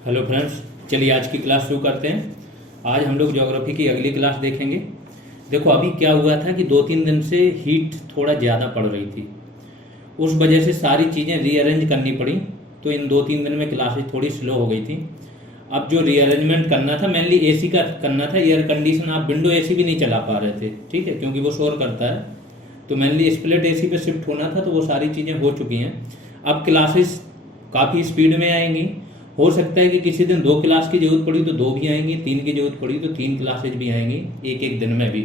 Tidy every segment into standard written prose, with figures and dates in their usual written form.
Hello friends, चलिए आज की क्लास शुरू करते हैं। आज हम लोग ज्योग्राफी की अगली क्लास देखेंगे। देखो अभी क्या हुआ था कि 2-3 दिन से हीट थोड़ा ज़्यादा पड़ रही थी, उस वजह से सारी चीज़ें रीअरेंज करनी पड़ी। तो इन 2-3 दिन में क्लासेस थोड़ी स्लो हो गई थी। अब जो रीअरेंजमेंट करना था मेनली एसी का करना था। एयर कंडीशन आप विंडो एसी भी नहीं चला पा रहे थे, ठीक है, क्योंकि वो शोर करता है। तो मेनली स्प्लिट एसी पे शिफ्ट होना था, तो वो सारी चीज़ें हो चुकी हैं। अब क्लासेस काफ़ी स्पीड में आएंगी। हो सकता है कि किसी दिन 2 क्लास की जरूरत पड़ी तो 2 भी आएंगी, 3 की जरूरत पड़ी तो 3 क्लासेज भी आएंगी एक एक दिन में भी।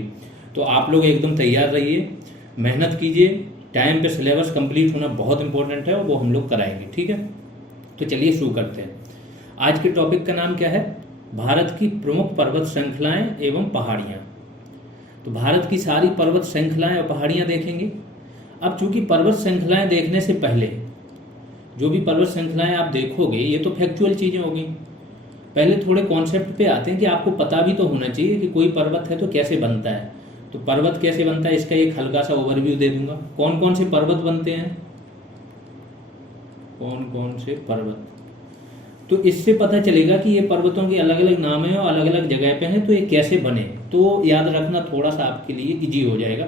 तो आप लोग एकदम तैयार रहिए, मेहनत कीजिए। टाइम पे सिलेबस कंप्लीट होना बहुत इंपॉर्टेंट है और वो हम लोग कराएंगे, ठीक है। तो चलिए शुरू करते हैं। आज के टॉपिक का नाम क्या है? भारत की प्रमुख पर्वत श्रृंखलाएं एवं पहाड़ियाँ। तो भारत की सारी पर्वत श्रृंखलाएं और पहाड़ियाँ देखेंगे। अब चूंकि पर्वत श्रृंखलाएं देखने से पहले जो भी पर्वत श्रृंखलाएं आप देखोगे ये तो फैक्चुअल चीज़ें होगी। पहले थोड़े कॉन्सेप्ट पे आते हैं कि आपको पता भी तो होना चाहिए कि कोई पर्वत है तो कैसे बनता है। तो पर्वत कैसे बनता है इसका एक हल्का सा ओवरव्यू दे दूंगा। कौन कौन से पर्वत बनते हैं, कौन कौन से पर्वत, तो इससे पता चलेगा कि ये पर्वतों के अलग अलग नाम हैं और अलग अलग जगह पे हैं, तो ये कैसे बने। तो याद रखना थोड़ा सा आपके लिए इजी हो जाएगा।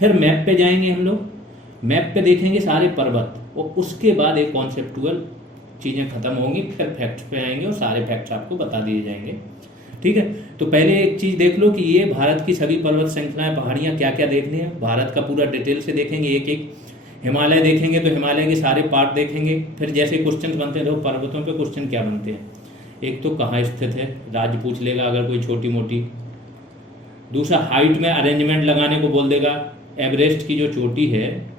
फिर मैप पे जाएंगे हम लोग, मैप पे देखेंगे सारे पर्वत और उसके बाद एक कॉन्सेप्टुअल चीज़ें खत्म होंगी। फिर फैक्ट्स पे आएंगे और सारे फैक्ट्स आपको बता दिए जाएंगे, ठीक है। तो पहले एक चीज़ देख लो कि ये भारत की सभी पर्वत श्रृंखलाएं पहाड़ियाँ क्या क्या देखनी है। भारत का पूरा डिटेल से देखेंगे एक एक। हिमालय देखेंगे तो हिमालय के सारे पार्ट देखेंगे। फिर जैसे क्वेश्चन बनते हैं, तो पर्वतों पे क्वेश्चन क्या बनते हैं, एक तो कहाँ स्थित है, राज्य पूछ लेगा अगर कोई छोटी मोटी। दूसरा हाइट में अरेंजमेंट लगाने को बोल देगा। एवरेस्ट की जो चोटी है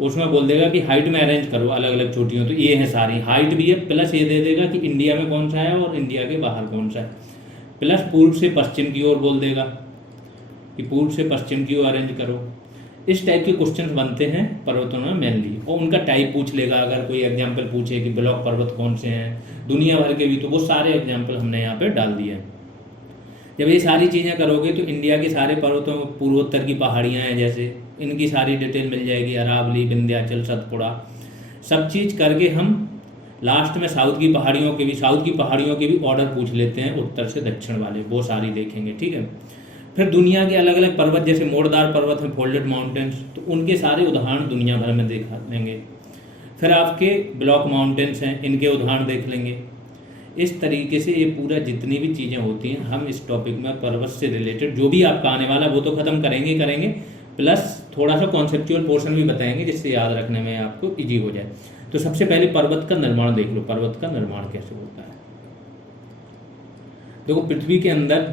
उसमें बोल देगा कि हाइट में अरेंज करो अलग अलग चोटियों। तो ये है सारी हाइट भी है, प्लस ये दे देगा कि इंडिया में कौन सा है और इंडिया के बाहर कौन सा है। प्लस पूर्व से पश्चिम की ओर बोल देगा कि पूर्व से पश्चिम की ओर अरेंज करो। इस टाइप के क्वेश्चन बनते हैं पर्वतों में मेनली, और उनका टाइप पूछ लेगा। अगर कोई एग्जाम्पल पूछे कि ब्लॉक पर्वत कौन से हैं दुनिया भर के भी, तो वो सारे एग्जाम्पल हमने यहाँ पे डाल दिए हैं। जब ये सारी चीज़ें करोगे तो इंडिया के सारे पर्वतों, पूर्वोत्तर की पहाड़ियाँ हैं जैसे, इनकी सारी डिटेल मिल जाएगी। अरावली, विंध्याचल, सतपुड़ा, सब चीज़ करके हम लास्ट में साउथ की पहाड़ियों के भी ऑर्डर पूछ लेते हैं, उत्तर से दक्षिण वाले, वो सारी देखेंगे, ठीक है। फिर दुनिया के अलग अलग पर्वत, जैसे मोड़दार पर्वत हैं, फोल्डेड माउंटेन्स, तो उनके सारे उदाहरण दुनिया भर में देखा लेंगे। फिर आपके ब्लॉक माउंटेन्स हैं, इनके उदाहरण देख लेंगे। इस तरीके से ये पूरा जितनी भी चीज़ें होती हैं हम इस टॉपिक में पर्वत से रिलेटेड जो भी आपका आने वाला वो तो ख़त्म करेंगे, प्लस थोड़ा सा कॉन्सेप्चुअल पोर्शन भी बताएंगे जिससे याद रखने में आपको इजी हो जाए। तो सबसे पहले पर्वत का निर्माण देख लो। पर्वत का निर्माण कैसे होता है? देखो पृथ्वी के अंदर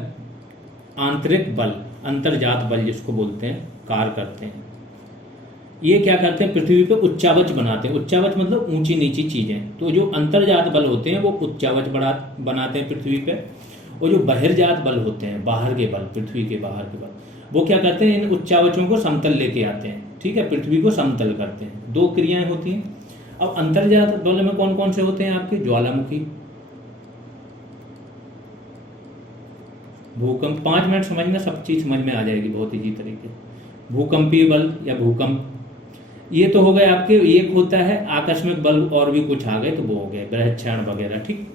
आंतरिक बल, अंतर्जात बल जिसको बोलते हैं, कार्य करते हैं। ये क्या करते हैं, पृथ्वी पे उच्चावच बनाते हैं। उच्चावच मतलब ऊंची नीची चीज़ें। तो जो अंतर्जात बल होते हैं वो उच्चावच बनाते हैं पृथ्वी पे, और जो बहिर्जात बल होते हैं, बाहर के बल, पृथ्वी के बाहर के बल, वो क्या करते हैं, इन उच्चावचों को समतल लेके आते हैं, ठीक है, पृथ्वी को समतल करते हैं। 2 क्रियाएं होती हैं। अब अंतर्जात बल में कौन कौन से होते हैं आपके? ज्वालामुखी, भूकंप। 5 मिनट समझना, सब चीज समझ में आ जाएगी बहुत इजी तरीके से। भूकंपीय बल या भूकंप, ये तो हो गए आपके। एक होता है आकस्मिक बल, और भी कुछ आ गए तो वो हो गए बृहस्परण वगैरह, ठीक।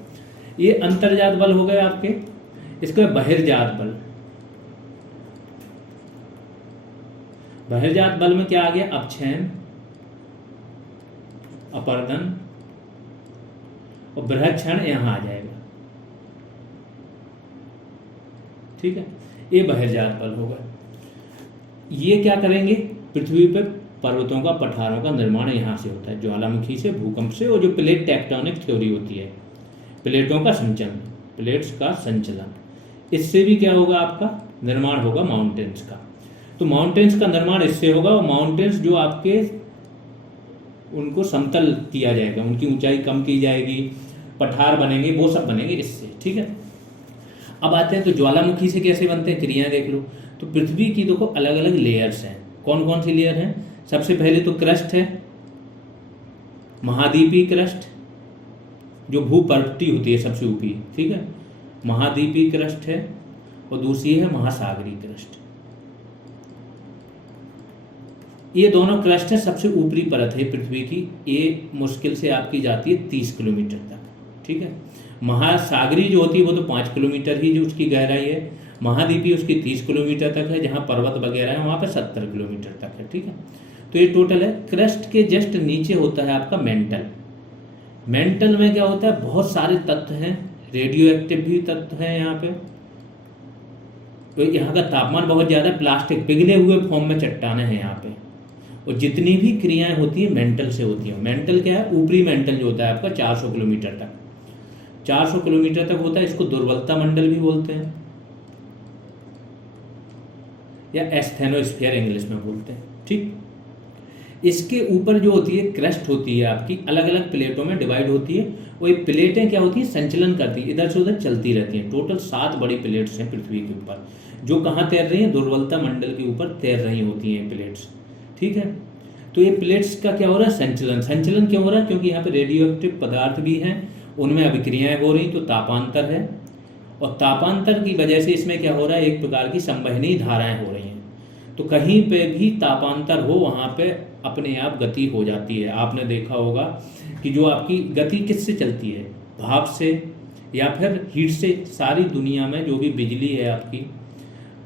ये अंतर्जात बल हो गए आपके। इसका बहिर्जात बल, बहिर्जात बल में क्या आ गया? अपक्षयन, अपर्दन और बृहस्परण यहाँ आ जाएगा, ठीक है। ये बहिर्जात बल होगा। ये क्या करेंगे, पृथ्वी पर पर्वतों का, पठारों का निर्माण यहाँ से होता है, ज्वालामुखी से, भूकंप से। और जो प्लेट टेक्टोनिक थ्योरी होती है, प्लेटों का संचलन, प्लेट्स का संचलन, इससे भी क्या होगा, आपका निर्माण होगा माउंटेन्स का। तो माउंटेन्स का निर्माण इससे होगा, और माउंटेन्स जो आपके, उनको समतल किया जाएगा, उनकी ऊंचाई कम की जाएगी, पठार बनेंगे, वो सब बनेंगे इससे, ठीक है। अब आते हैं तो ज्वालामुखी से कैसे बनते हैं, क्रियाएं देख लो। तो पृथ्वी की देखो अलग अलग लेयर्स हैं। कौन कौन सी लेयर हैं? सबसे पहले तो क्रस्ट है, महाद्वीपीय क्रस्ट, जो भूपर्वती होती है सबसे ऊपरी, ठीक है, महाद्वीपीय क्रस्ट है। और दूसरी है महासागरीय क्रस्ट। ये दोनों क्रस्ट है, सबसे ऊपरी परत है पृथ्वी की। ये मुश्किल से आपकी जाती है 30 किलोमीटर तक, ठीक है। महासागरी जो होती है वो तो 5 किलोमीटर ही जो उसकी गहराई है। महाद्वीपीय उसकी 30 किलोमीटर तक है, जहाँ पर्वत वगैरह है वहाँ पे 70 किलोमीटर तक है, ठीक है। तो ये टोटल है। क्रस्ट के जस्ट नीचे होता है आपका मेंटल। मेंटल में क्या होता है, बहुत सारे तत्व हैं, रेडियो एक्टिव भी तत्व हैं यहाँ पे। तो यहाँ का तापमान बहुत ज़्यादा, प्लास्टिक पिघले हुए फॉर्म में चट्टाने हैं यहाँ पे। और जितनी भी क्रियाएं होती हैं मेंटल से होती हैं। मेंटल क्या है, ऊपरी मेंटल जो होता है आपका 400 किलोमीटर तक, 400 किलोमीटर तक होता है। इसको दुर्बलता मंडल भी बोलते हैं, या एस्थेनोस्फीयर इंग्लिश में बोलते हैं, ठीक। इसके ऊपर जो होती है क्रस्ट होती है आपकी, अलग अलग प्लेटों में डिवाइड होती है। और ये प्लेटें क्या होती है, संचलन करती है, इधर से उधर चलती रहती हैं। टोटल 7 बड़ी प्लेट्स हैं पृथ्वी के ऊपर, जो कहाँ तैर रही हैं, दुर्बलता मंडल के ऊपर तैर रही होती हैं प्लेट्स, ठीक है। तो ये प्लेट्स का क्या हो रहा है, संचलन। संचलन क्यों हो रहा है, क्योंकि यहाँ पे रेडियो एक्टिव पदार्थ भी हैं, उनमें अभिक्रियाएं हो रही, तो तापांतर है। और तापांतर की वजह से इसमें क्या हो रहा है, एक प्रकार की संवहनीय धाराएं हो रही हैं। तो कहीं पे भी तापांतर हो वहाँ पे अपने आप गति हो जाती है। आपने देखा होगा कि जो आपकी गति किससे चलती है, भाप से या फिर हीट से। सारी दुनिया में जो भी बिजली है आपकी,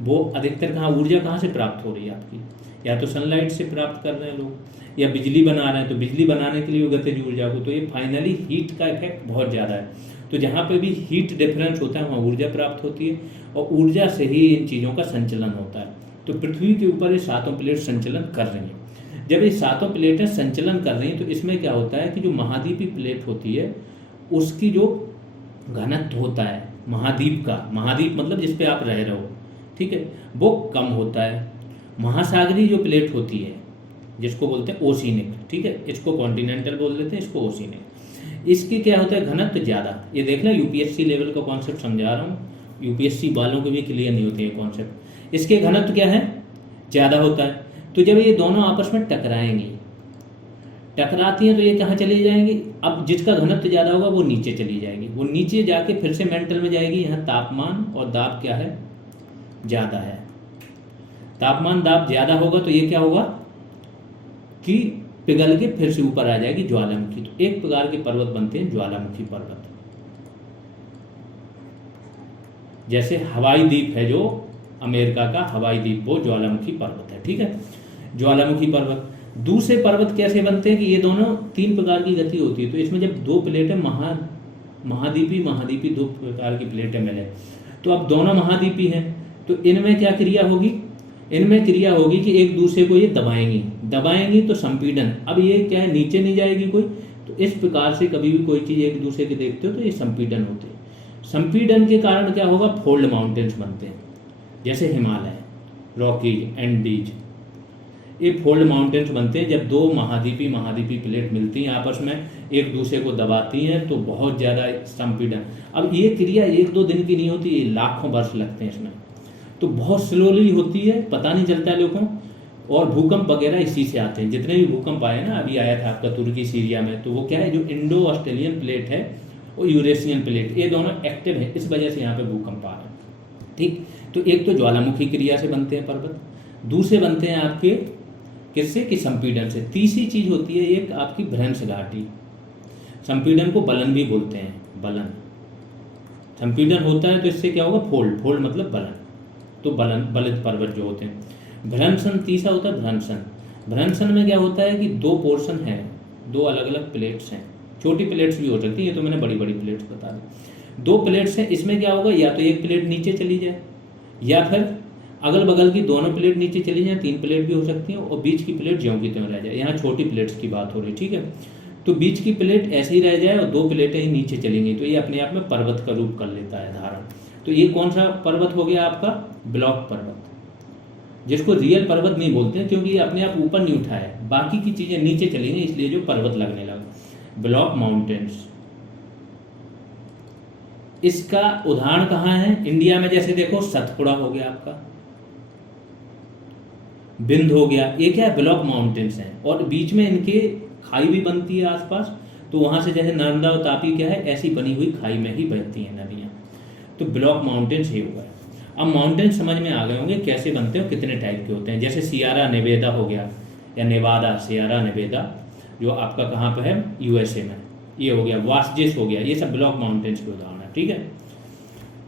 वो अधिकतर कहाँ, ऊर्जा कहाँ से प्राप्त हो रही है आपकी, या तो सनलाइट से प्राप्त कर रहे हैं लोग, या बिजली बना रहे हैं, तो बिजली बनाने के लिए गतिज ऊर्जा को। तो ये फाइनली हीट का इफेक्ट बहुत ज़्यादा है। तो जहाँ पे भी हीट डिफरेंस होता है वहाँ ऊर्जा प्राप्त होती है, और ऊर्जा से ही इन चीज़ों का संचलन होता है। तो पृथ्वी के ऊपर ये 7 प्लेट संचलन कर रही हैं। जब ये 7 प्लेटें संचलन कर रही हैं, तो इसमें क्या होता है कि जो महाद्वीपीय प्लेट होती है उसकी जो घनत्व होता है महाद्वीप का, महाद्वीप मतलब जिस पे आप रह रहे हो, ठीक है, वो कम होता है। महासागरीय जो प्लेट होती है जिसको बोलते हैं ओशिनिक, ठीक है, इसको कॉन्टिनेंटल बोल देते हैं, इसको ओशिनिक। इसकी क्या होता है, घनत्व ज़्यादा। ये देखना यूपीएससी लेवल का कॉन्सेप्ट समझा रहा हूँ, यूपीएससी वालों को भी क्लियर नहीं होती है कॉन्सेप्ट। इसके घनत्व क्या है, ज़्यादा होता है। तो जब ये दोनों आपस में टकराएंगी, टकराती हैं, तो ये कहाँ चली जाएंगी, अब जिसका घनत्व ज़्यादा होगा वो नीचे चली जाएगी, वो नीचे जाके फिर से मेंटल में जाएगी। यहाँ तापमान और दाब क्या है, ज़्यादा है। तापमान दाब ज़्यादा होगा तो ये क्या होगा कि पिघल के फिर से ऊपर आ जाएगी ज्वालामुखी। तो एक प्रकार के पर्वत बनते हैं ज्वालामुखी पर्वत। जैसे हवाई द्वीप है जो अमेरिका का हवाई द्वीप, वो ज्वालामुखी पर्वत है, ठीक है, ज्वालामुखी पर्वत। दूसरे पर्वत कैसे बनते हैं कि ये दोनों 3 प्रकार की गति होती है। तो इसमें जब 2 प्लेटें महाद्वीपी 2 प्रकार की प्लेटें मिले, तो अब दोनों महाद्वीपी हैं, तो इनमें क्या क्रिया होगी, इनमें क्रिया होगी कि एक दूसरे को ये दबाएंगी तो संपीड़न। अब ये क्या है, नीचे नहीं जाएगी कोई, तो इस प्रकार से कभी भी कोई चीज़ एक दूसरे के देखते हो तो ये संपीड़न होते हैं। संपीड़न के कारण क्या होगा, फोल्ड माउंटेन्स बनते हैं, जैसे हिमालय, रॉकीज, एंडीज, ये फोल्ड माउंटेन्स बनते हैं। जब 2 महाद्वीपी प्लेट मिलती हैं आपस में, एक दूसरे को दबाती हैं, तो बहुत ज़्यादा संपीड़न। अब ये क्रिया 1-2 दिन की नहीं होती, ये लाखों वर्ष लगते हैं इसमें। तो बहुत स्लोली होती है, पता नहीं चलता है लोगों। और भूकंप वगैरह इसी से आते हैं। जितने भी भूकंप आए ना, अभी आया था आपका तुर्की सीरिया में, तो वो क्या है, जो इंडो ऑस्ट्रेलियन प्लेट है और यूरेशियन प्लेट, ये दोनों एक्टिव है, इस वजह से यहाँ पे भूकंप आ रहे हैं, ठीक। तो एक तो ज्वालामुखी क्रिया से बनते हैं पर्वत, दूसरे बनते हैं आपके किससे, कि संपीड़न से। तीसरी चीज होती है एक आपकी भ्रंश घाटी। संपीड़न को बलन भी बोलते हैं, बलन। संपीड़न होता है तो इससे क्या होगा, फोल्ड मतलब बलन, तो बलित पर्वत जो होते हैं। भ्रंशन तीसरा होता है भ्रंशन। भ्रंशन में क्या होता है कि 2 पोर्शन है, 2 अलग अलग प्लेट्स हैं, छोटी प्लेट्स भी हो सकती है, ये तो मैंने बड़ी बड़ी प्लेट्स बता दी। 2 प्लेट्स हैं, इसमें क्या होगा, या तो एक प्लेट नीचे चली जाए, या फिर अगल बगल की दोनों प्लेट नीचे चली जाए, 3 प्लेट भी हो सकती हैं, और बीच की प्लेट ज्यों की त्यों रह जाए। यहाँ छोटी प्लेट्स की बात हो रही है, ठीक है। तो बीच की प्लेट ऐसे ही रह जाए और 2 प्लेटें ही नीचे चलेंगी, तो ये अपने आप में पर्वत का रूप कर लेता है धारण। तो ये कौन सा पर्वत हो गया आपका, ब्लॉक पर्वत, जिसको रियल पर्वत नहीं बोलते हैं, क्योंकि ये अपने आप ऊपर नहीं उठा है, बाकी की चीजें नीचे चलेंगी, इसलिए जो पर्वत लगने लगा, ब्लॉक माउंटेन्स। इसका उदाहरण कहाँ है, इंडिया में जैसे देखो सतपुड़ा हो गया आपका, बिंद हो गया, ये क्या है, ब्लॉक माउंटेन्स हैं, और बीच में इनके खाई भी बनती है आसपास। तो वहां से जैसे नर्मदा और तापी क्या है, ऐसी बनी हुई खाई में ही बहती हैं नदियां। तो ब्लॉक माउंटेन्स ये हुआ है। अब माउंटेन समझ में आ गए होंगे कैसे बनते हैं, कितने टाइप के होते हैं। जैसे सियारा नेवेदा हो गया, या नेवादा, सियारा नेवेदा, जो आपका कहाँ पे है, यूएसए में। ये हो गया, वासजेस हो गया, ये सब ब्लॉक माउंटेन्स के उदाहरण है, ठीक है।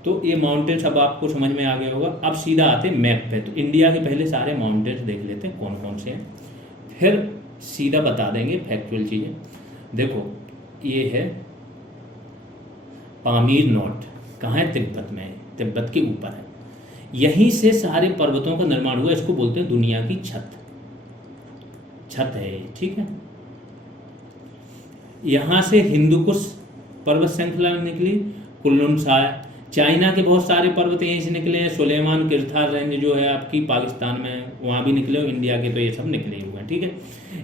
तो ये माउंटेन्स अब आपको समझ में आ गया होगा। अब सीधा आते हैं मैप पे। तो इंडिया के पहले सारे माउंटेन्स देख लेते हैं कौन कौन से हैं, फिर सीधा बता देंगे फैक्चुअल चीज़ें। देखो ये है पामीर नोट, कहाँ है? तिब्बत में है, तिब्बत के ऊपर है। यहीं से सारे पर्वतों का निर्माण हुआ, इसको बोलते हैं दुनिया की छत है ये, ठीक है। यहाँ से हिंदुकुश पर्वत श्रृंखला निकली, कुल्लुन साय, चाइना के बहुत सारे पर्वत यहीं से निकले हैं। सुलेमान किरथार रेंज जो है आपकी पाकिस्तान में, वहाँ भी निकले हो, इंडिया के तो ये सब निकले हुए हैं, ठीक है।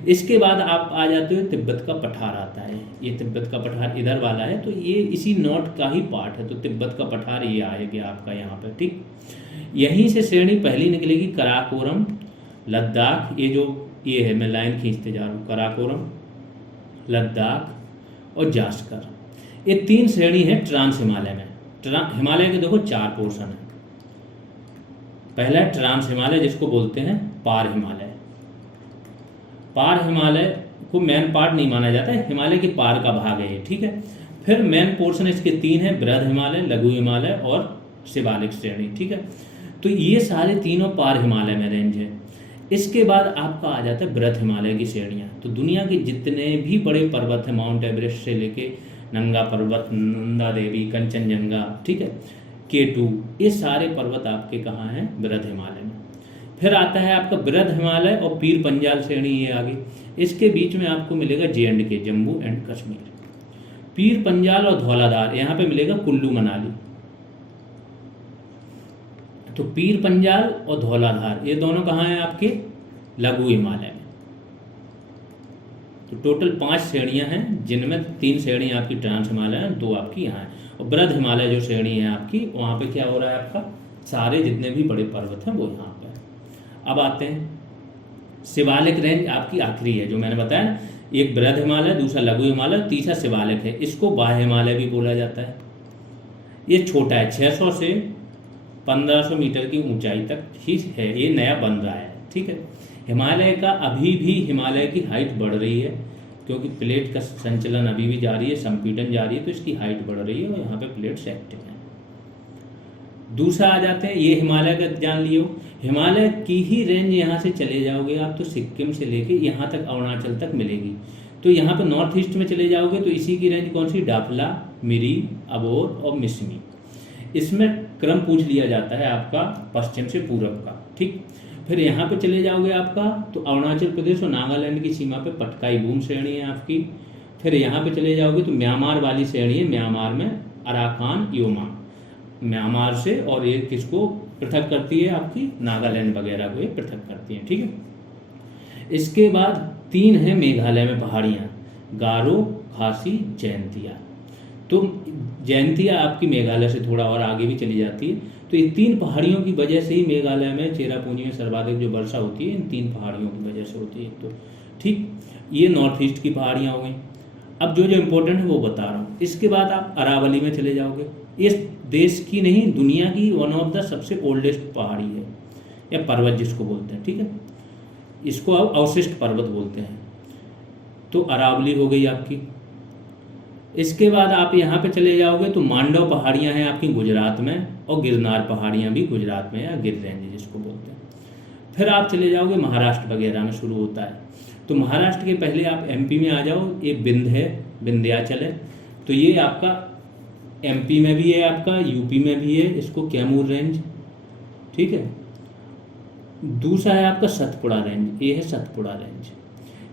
इसके बाद आप आ जाते हो, तिब्बत का पठार आता है। ये तिब्बत का पठार इधर वाला है, तो ये इसी नोट का ही पार्ट है। तो तिब्बत का पठार ये आएगा आपका यहाँ पर, ठीक। यहीं से श्रेणी पहली निकलेगी कराकोरम, लद्दाख, ये है, मैं लाइन खींचते जा रहा हूँ, कराकोरम, लद्दाख और जास्कर। ये 3 श्रेणी है ट्रांस हिमालय में। हिमालय के देखो 4 पोर्शन है। पहला है ट्रांस हिमालय, जिसको बोलते हैं पार हिमालय। पार हिमालय को मेन पार्ट नहीं माना जाता है, हिमालय के पार का भाग है ये, ठीक है। फिर मेन पोर्शन इसके 3 है, बृहद हिमालय, लघु हिमालय और शिवालिक श्रेणी, ठीक है। तो ये सारे तीनों पार हिमालय में रेंज है। इसके बाद आपका आ जाता है बृहद हिमालय की श्रेणियाँ। तो दुनिया के जितने भी बड़े पर्वत हैं, माउंट एवरेस्ट से लेके नंगा पर्वत, नंदा देवी, कंचनजंगा, ठीक है, K2, ये सारे पर्वत आपके कहाँ हैं? बृहद हिमालय में। फिर आता है आपका बृहद हिमालय और पीर पंजाल श्रेणी, ये आगे। इसके बीच में आपको मिलेगा J&K, जम्मू एंड कश्मीर। पीर पंजाल और धौलाधार, यहाँ पे मिलेगा कुल्लू मनाली। तो पीर पंजाल और धौलाधार ये दोनों कहाँ हैं आपके? लघु हिमालय में। तो टोटल 5 श्रेणियां हैं, जिनमें 3 श्रेणी आपकी ट्रांस हिमालय है, 2 आपकी यहाँ है। और बृहद हिमालय जो श्रेणी है आपकी, वहाँ पे क्या हो रहा है आपका? सारे जितने भी बड़े पर्वत हैं वो यहाँ पे है। अब आते हैं शिवालिक रेंज, आपकी आखिरी है जो मैंने बताया ना, एक बृहद हिमालय, दूसरा लघु हिमालय, तीसरा शिवालिक है। इसको बाह्य हिमालय भी बोला जाता है। ये छोटा है, 600 से 1500 मीटर की ऊंचाई तक ही है, ये नया बन रहा है, ठीक है। हिमालय का अभी भी हिमालय की हाइट बढ़ रही है, क्योंकि प्लेट का संचलन अभी भी जारी है, संपीड़न जारी है, तो इसकी हाइट बढ़ रही है और यहाँ पे प्लेट्स एक्टिव हैं। दूसरा आ जाते हैं, ये हिमालय का जान लियो, हिमालय की ही रेंज यहाँ से चले जाओगे आप तो सिक्किम से लेके यहाँ तक अरुणाचल तक मिलेगी। तो यहाँ पे नॉर्थ ईस्ट में चले जाओगे तो इसी की रेंज कौन सी? डाफला, मिरी, अबोर और मिसमी। इसमें क्रम पूछ लिया जाता है आपका पश्चिम से पूरब का, ठीक। फिर यहाँ पे चले जाओगे आपका तो अरुणाचल प्रदेश और नागालैंड की सीमा पे पटकाई बूम श्रेणी है आपकी। फिर यहाँ पे चले जाओगे तो म्यांमार वाली श्रेणी है, म्यांमार में अराकान योमा, म्यांमार से, और ये किसको पृथक करती है? आपकी नागालैंड वगैरह को ये पृथक करती है, ठीक है। इसके बाद 3 है मेघालय में पहाड़ियाँ, गारो, खासी, जयंतिया। तो जयंतिया आपकी मेघालय से थोड़ा और आगे भी चली जाती है। तो ये 3 पहाड़ियों की वजह से ही मेघालय में चेरापूंजी में सर्वाधिक जो वर्षा होती है इन 3 पहाड़ियों की वजह से होती है, तो ठीक। ये नॉर्थ ईस्ट की पहाड़ियाँ हो गई। अब जो इम्पोर्टेंट है वो बता रहा हूँ। इसके बाद आप अरावली में चले जाओगे, ये देश की नहीं दुनिया की वन ऑफ द सबसे ओल्डेस्ट पहाड़ी है या पर्वत जिसको बोलते हैं, ठीक है। इसको आप अवशिष्ट पर्वत बोलते हैं। तो अरावली हो गई आपकी। इसके बाद आप यहाँ पे चले जाओगे तो मांडव पहाड़ियाँ हैं आपकी गुजरात में, और गिरनार पहाड़ियाँ भी गुजरात में, या गिर रेंज जिसको बोलते हैं। फिर आप चले जाओगे महाराष्ट्र वगैरह में शुरू होता है। तो महाराष्ट्र के पहले आप एमपी में आ जाओ, ये बिंद है, विंध्याचल है। तो ये आपका एमपी में भी है, आपका यूपी में भी है, इसको कैमूर रेंज, ठीक है। दूसरा है आपका सतपुड़ा रेंज, ये है सतपुड़ा रेंज।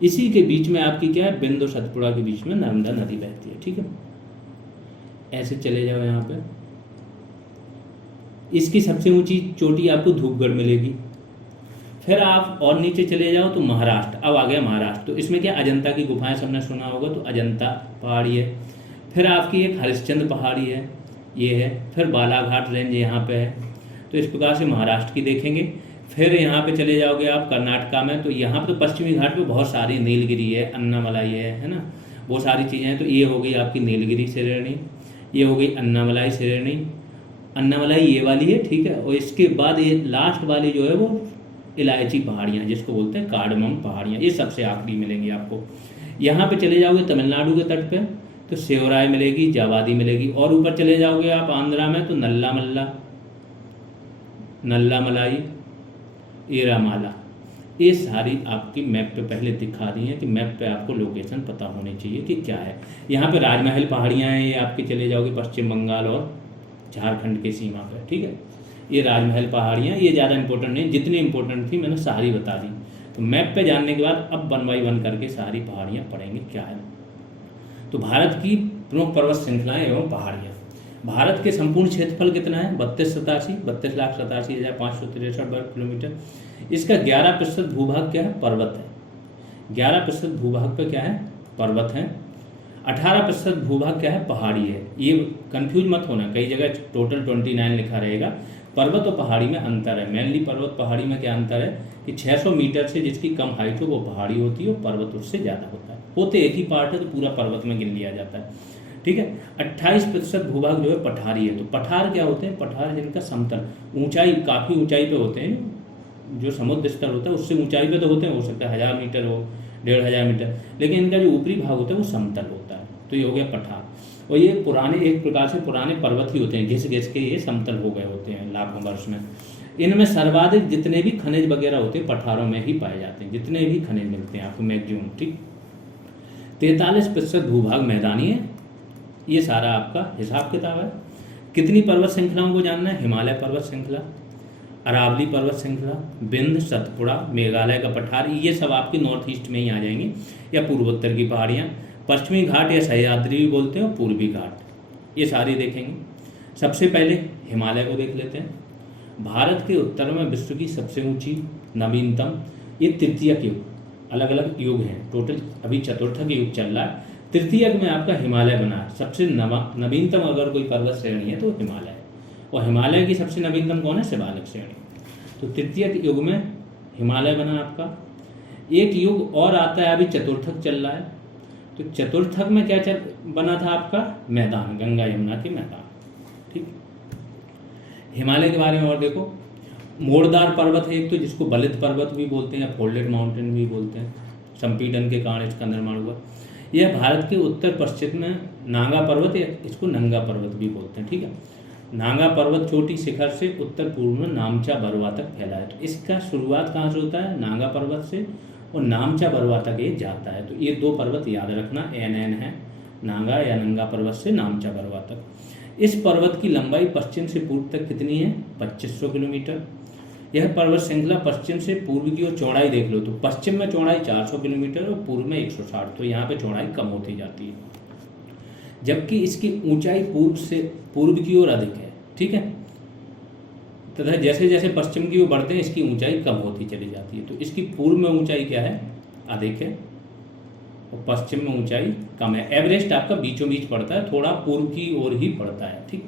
इसी के बीच में आपकी क्या है? बिंद और सतपुड़ा के बीच में नर्मदा नदी बहती है, ठीक है। ऐसे चले जाओ यहाँ पे। इसकी सबसे ऊंची चोटी आपको धूपगढ़ मिलेगी। फिर आप और नीचे चले जाओ तो महाराष्ट्र, अब आ गया महाराष्ट्र। तो इसमें क्या अजंता की गुफाएं सबने सुना होगा, तो अजंता पहाड़ी है। फिर आपकी एक हरिश्चंद्र पहाड़ी है, ये है। फिर बालाघाट रेंज यहाँ पे है। तो इस प्रकार से महाराष्ट्र की देखेंगे। फिर यहाँ पे चले जाओगे आप कर्नाटका में, तो यहाँ पे तो पश्चिमी घाट पे बहुत सारी नीलगिरी है, अन्नामलाई है ना, वो सारी चीज़ें हैं। तो ये हो गई आपकी नीलगिरी श्रेणी, ये हो गई अन्नामलाई श्रेणी। अन्नामलाई ये वाली है, ठीक है। और इसके बाद ये लास्ट वाली जो है वो इलायची पहाड़ियाँ जिसको बोलते हैं कार्डमम पहाड़ियाँ, ये सबसे आखिरी मिलेंगी आपको। यहाँ पे चले जाओगे तमिलनाडु के तट पे, तो सेवराय मिलेगी, जावादी मिलेगी। और ऊपर चले जाओगे आप आंध्रा में तो नल्ला मल्ला, नल्ला मलाई, एरामाला, ये सारी आपकी मैप पे पहले दिखा दी है कि मैप पे आपको लोकेशन पता होनी चाहिए कि क्या है। यहाँ पे राजमहल पहाड़ियाँ हैं, ये आपके चले जाओगे पश्चिम बंगाल और झारखंड की सीमा पे, ठीक है। ये राजमहल पहाड़ियाँ, ये ज़्यादा इंपॉर्टेंट नहीं, जितनी इंपॉर्टेंट थी मैंने सारी बता दी। तो मैप पे जानने के बाद अब 1 बाई 1 करके सारी पहाड़ियाँ पढ़ेंगे क्या है। तो भारत की प्रमुख पर्वत श्रृंखलाएं एवं पहाड़ियाँ। भारत के संपूर्ण क्षेत्रफल कितना है? 32,87,563 वर्ग किलोमीटर। इसका 11% भूभाग क्या है? पर्वत है। 11% भूभाग पे क्या है? पर्वत है। 18% भूभाग क्या है? पहाड़ी है। ये कंफ्यूज मत होना, कई जगह टोटल 29 लिखा रहेगा। पर्वत और पहाड़ी में अंतर है। मेनली पर्वत पहाड़ी में क्या अंतर है कि 600 मीटर से जिसकी कम हाइट हो वो पहाड़ी होती है और पर्वत उससे ज़्यादा होता है। होते एक ही पार्ट है तो पूरा पर्वत में गिन लिया जाता है, ठीक है। 28% भूभाग जो है पठारी है। तो पठार क्या होते हैं? पठार जिनका समतल, ऊंचाई काफ़ी ऊंचाई पे होते हैं, जो समुद्र स्तर होता है उससे ऊंचाई पे तो होते हैं, हो सकता है 1000 मीटर हो, 1500 मीटर, लेकिन इनका जो ऊपरी भाग होता है वो समतल होता है। तो ये हो गया पठार। और ये पुराने, एक प्रकार से पुराने पर्वत ही होते हैं, घिस घिस के ये समतल हो गए होते हैं लाखों वर्ष में। इनमें सर्वाधिक जितने भी खनिज वगैरह होते हैं पठारों में ही पाए जाते हैं, जितने भी खनिज मिलते हैं आपको मैक्सिमम, ठीक। 43% भूभाग मैदानी है। ये सारा आपका हिसाब किताब है। कितनी पर्वत श्रृंखलाओं को जानना है? हिमालय पर्वत श्रृंखला, अरावली पर्वत श्रृंखला, विंध्य, सतपुड़ा, मेघालय का पठार, ये सब आपके नॉर्थ ईस्ट में ही आ जाएंगे, या पूर्वोत्तर की पहाड़ियाँ, पश्चिमी घाट या सह्याद्री भी बोलते हैं, और पूर्वी घाट, ये सारी देखेंगे। सबसे पहले हिमालय को देख लेते हैं। भारत के उत्तर में विश्व की सबसे ऊंची, नवीनतम, ये तृतीयक युग, अलग अलग युग हैं, टोटल अभी चतुर्थक युग चल रहा है। तृतीयक में आपका हिमालय बना है। सबसे नवीनतम अगर कोई पर्वत श्रेणी है तो हिमालय है, और हिमालय की सबसे नवीनतम कौन है? शिवालिक श्रेणी। तो तृतीयक युग में हिमालय बना आपका। एक युग और आता है, अभी चतुर्थक चल रहा है। तो चतुर्थक में क्या बना था आपका? मैदान, गंगा यमुना के मैदान, ठीक। हिमालय के बारे में और देखो, मोड़दार पर्वत है एक तो, जिसको बलित पर्वत भी बोलते हैं या फोल्डेड माउंटेन भी बोलते हैं, संपीड़न के कारण इसका निर्माण हुआ। यह भारत के उत्तर पश्चिम में नांगा पर्वत है, इसको नंगा पर्वत भी बोलते हैं, ठीक है। नांगा पर्वत चोटी शिखर से उत्तर पूर्व में नामचा बरवा तक फैला है। तो इसका शुरुआत कहाँ से होता है? नांगा पर्वत से, और नामचा बरवा तक ये जाता है। तो ये 2 पर्वत याद रखना, NN है, नांगा या नंगा पर्वत से नामचा बरवा तक। इस पर्वत की लंबाई पश्चिम से पूर्व तक कितनी है? 2500 किलोमीटर। यह पर्वत श्रृंखला पश्चिम से पूर्व की ओर चौड़ाई देख लो तो पश्चिम में चौड़ाई 400 किलोमीटर और पूर्व में 160, तो यहाँ पे चौड़ाई कम होती जाती है, जबकि इसकी ऊंचाई पूर्व की ओर अधिक है, ठीक है। तथा जैसे जैसे पश्चिम की ओर बढ़ते हैं इसकी ऊंचाई कम होती चली जाती है। तो इसकी पूर्व में ऊंचाई क्या है? अधिक है, और पश्चिम में ऊंचाई कम है। एवरेस्ट आपका बीचों बीच पड़ता है, थोड़ा पूर्व की ओर ही पड़ता है, ठीक।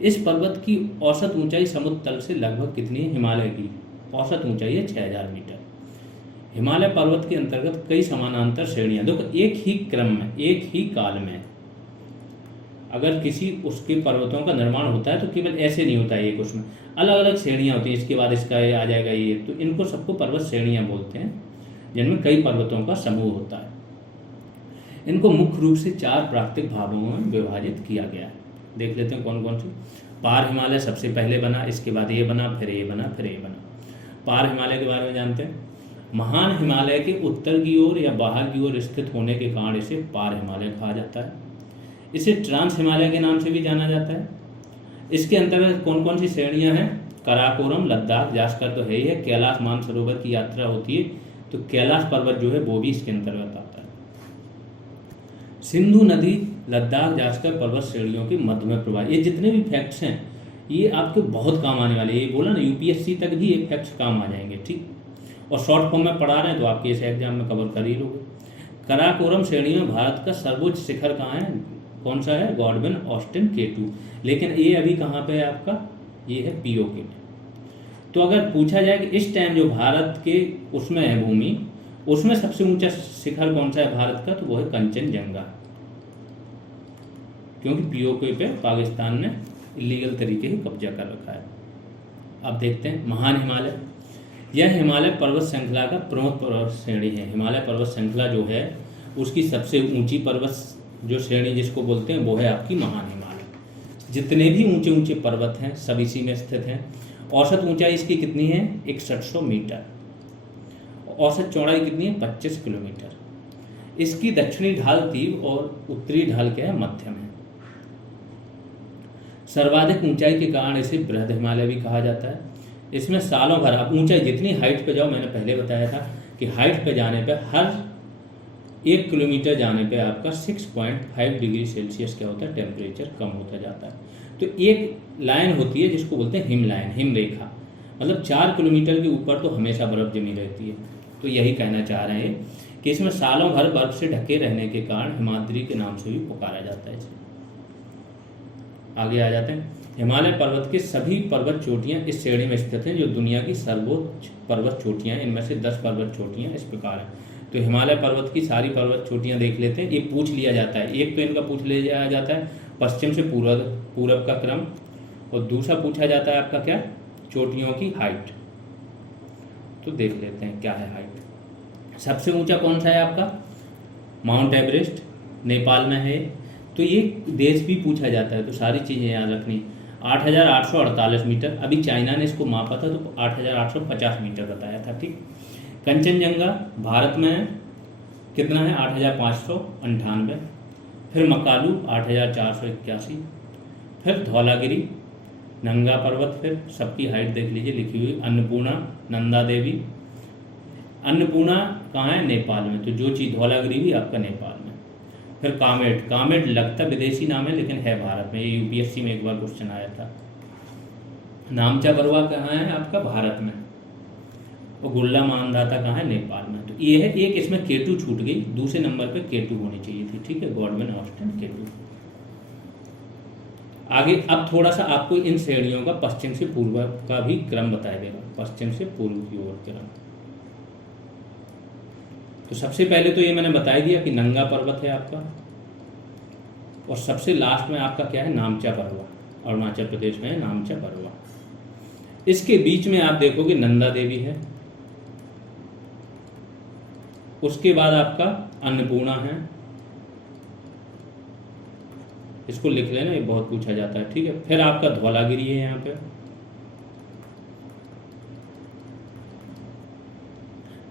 इस पर्वत की औसत ऊंचाई समुद्र तल से लगभग कितनी है? हिमालय की औसत ऊंचाई है 6000 मीटर। हिमालय पर्वत के अंतर्गत कई समानांतर श्रेणियां, देखो एक ही क्रम में, एक ही काल में अगर किसी उसके पर्वतों का निर्माण होता है तो केवल ऐसे नहीं होता है, एक उसमें अलग अलग श्रेणियां होती हैं, इसके बाद इसका ये आ जाएगा ये, तो इनको सबको पर्वत श्रेणियां बोलते हैं, जिनमें कई पर्वतों का समूह होता है। इनको मुख्य रूप से 4 प्राकृतिक भागों में विभाजित किया गया है। देख लेते हैं कौन कौन से। पार हिमालय सबसे पहले बना, इसके बाद ये बना, फिर ये बना, फिर ये बना। पार हिमालय के बारे में जानते हैं। महान हिमालय के उत्तर की ओर या बाहर की ओर स्थित होने के कारण इसे पार हिमालय कहा जाता है। इसे ट्रांस हिमालय के नाम से भी जाना जाता है। इसके अंतर्गत कौन कौन सी श्रेणियां हैं? कराकोरम, लद्दाख, जास्कर तो है ही है। कैलाश मानसरोवर की यात्रा होती है तो कैलाश पर्वत जो है वो भी इसके अंतर्गत आता है। सिंधु नदी लद्दाख जास्कर पर्वत श्रेणियों के मध्य में प्रवाह। ये जितने भी फैक्ट्स हैं ये आपके बहुत काम आने वाले। ये बोला ना यूपीएससी तक भी ये फैक्ट्स काम आ जाएंगे, ठीक। और शॉर्ट फॉर्म में पढ़ा रहे हैं तो आपके इस एग्जाम में कवर कर ही लोगे। कराकोरम श्रेणी में भारत का सर्वोच्च शिखर कहाँ है? कौन सा है? Godwin Austen K2। लेकिन ये अभी कहाँ पे है आपका? ये है POK में। तो अगर पूछा जाए कि इस टाइम जो भारत के उसमें है भूमि, उसमें सबसे ऊंचा शिखर कौन सा है भारत का? तो वो है कंचनजंगा, क्योंकि POK पे पाकिस्तान ने इलीगल तरीके से कब्जा कर रखा है। अब देखते हैं महान हिमालय। यह हिमालय पर्वत श्रृंखला का प्रमुख पर्वत श्रेणी है। हिमालय पर्वत श्रृंखला जो है उसकी सबसे ऊंची पर्वत जो श्रेणी जिसको बोलते हैं वो है आपकी महान हिमालय। जितने भी ऊंचे ऊंचे पर्वत हैं सब इसी में स्थित हैं। औसत ऊंचाई इसकी कितनी है? 6100 मीटर। औसत चौड़ाई कितनी है? 25 किलोमीटर। इसकी दक्षिणी ढाल तीव्र और उत्तरी ढाल क्या है? मध्यम है। सर्वाधिक ऊंचाई के कारण इसे बृहद हिमालय भी कहा जाता है। इसमें सालों भर आप ऊंचाई जितनी हाइट पे जाओ, मैंने पहले बताया था कि हाइट पे जाने पे हर 1 किलोमीटर जाने पे आपका 6.5 डिग्री सेल्सियस क्या होता है? टेम्परेचर कम होता जाता है। तो एक लाइन होती है जिसको बोलते हैं हिम लाइन, हिम रेखा, मतलब 4 किलोमीटर के ऊपर तो हमेशा बर्फ जमी रहती है। तो यही कहना चाह रहे हैं कि इसमें सालों भर बर्फ से ढके रहने के कारण हिमाद्री के नाम से भी पुकारा जाता है इसे। आगे आ जाते हैं। हिमालय पर्वत के सभी पर्वत चोटियां इस श्रेणी में स्थित हैं जो दुनिया की सर्वोच्च पर्वत चोटियां हैं। इनमें से 10 पर्वत चोटियां इस प्रकार हैं। तो हिमालय पर्वत की सारी पर्वत चोटियां देख लेते हैं। ये पूछ लिया जाता है, एक तो इनका पूछ लिया जाता है पश्चिम से पूरब का क्रम, और दूसरा पूछा जाता है आपका क्या? चोटियों की हाइट। तो देख लेते हैं क्या है हाइट। सबसे ऊंचा कौन सा है आपका? माउंट एवरेस्ट, नेपाल में है। तो ये देश भी पूछा जाता है, तो सारी चीज़ें याद रखनी। 8848 मीटर, अभी चाइना ने इसको मापा था तो 8850 मीटर बताया था, ठीक। कंचनजंगा भारत में है, कितना है? 8598। फिर मकालू 8481। फिर धौलागिरी, नंगा पर्वत, फिर सबकी हाइट देख लीजिए लिखी हुई। अन्नपूर्णा, नंदा देवी। अन्नपूर्णा कहाँ है? नेपाल में। तो जो चीज़ धौलागिरी भी आपका नेपाल में। फिर कामेट, कामेट लगता विदेशी नाम है लेकिन है भारत में। ये यूपीएससी में एक बार क्वेश्चन आया था। नामचा बरुआ कहाँ है? आपका भारत में। और गुल्ला मानदाता कहाँ है? नेपाल में। तो ये है एक, इसमें केटू छूट गई, दूसरे नंबर पे केटू होनी चाहिए थी, ठीक है, गॉडविन ऑस्टिन केटू। आगे अब थोड़ा सा आपको इन श्रेणियों का पश्चिम से पूर्व का भी क्रम बताया देगा, पश्चिम से पूर्व की ओर क्रम। तो सबसे पहले तो ये मैंने बता दिया कि नंगा पर्वत है आपका, और सबसे लास्ट में आपका क्या है? नामचा बरुआ, अरुणाचल प्रदेश में है नामचा बरुआ। इसके बीच में आप देखोगे नंदा देवी है, उसके बाद आपका अन्नपूर्णा है, इसको लिख लेना, ये बहुत पूछा जाता है, ठीक है। फिर आपका धौलागिरी है यहाँ पे,